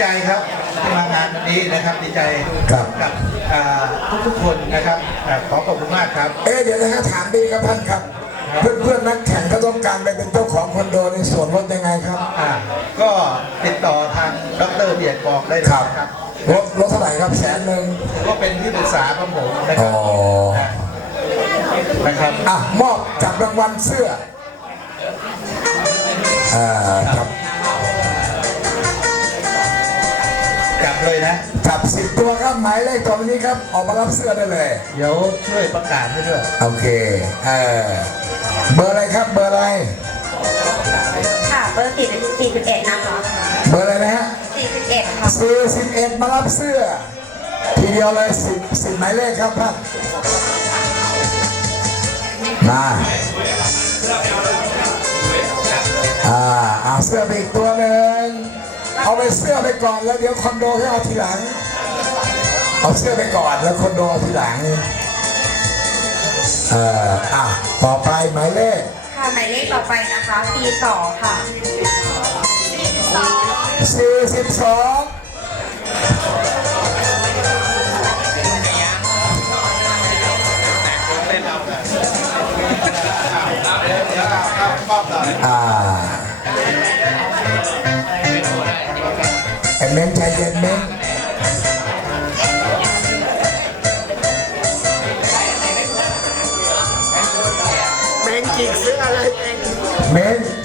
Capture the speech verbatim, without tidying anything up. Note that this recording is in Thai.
ใจครับที่มางานวันนี้นะครับดีใจกับทุกๆคนนะครับขอขอบคุณมากครับเอ๊ะเดี๋ยวนะถามดีครับท่านครับเพื่อนเพื่อนนักแข่งก็ต้องการไปเป็นเจ้าของคอนโดในส่วนลดยังไงครับอ่าก็ติดต่อทางดร.เบียดบอกได้เลยครับลดลดเท่าไหร่ครับแสนหนึ่งก็เป็นที่ปรึกษาของผมนะครับนะครับอ่ะมอบจับรางวัลเสื้ออ่าครับจับเลยนะจับสิบตัวครับหมายเลขต่อไปนี้ครับออกมารับเสื้อได้เลยเดี๋ยวช่วยประกาศให้ด้วยโอเคเออเบอร์อะไรครับเบอร์อะไรค่ะเบอร์สี่สี่สิบเอ็ดนะคะเบอร์อะไรนะฮะสี่สิบเอ็ดค่ะสี่สิบเอ็ดมารับเสื้อทีเดียวเลยสิบสิบหมายเลขครับท่านมาอ่าเอาเสื้อไปอีกตัวหนึ่งเอาไปเสื้อไปก่อนแล้วเดี๋ยวคอนโดให้เอาทีหลังเอาเสื้อไปก่อนแล้วคอนโดเอาทีหลังเอ่ออ่ะต่อไปหมายเลขค่ะหมายเลขต่อไปนะคะปีสองค่ะสี่สิบสองอ่าไอ้เม้นใจเย็นเม้นเม้นจิกเสื้ออะไรเม้นเม้น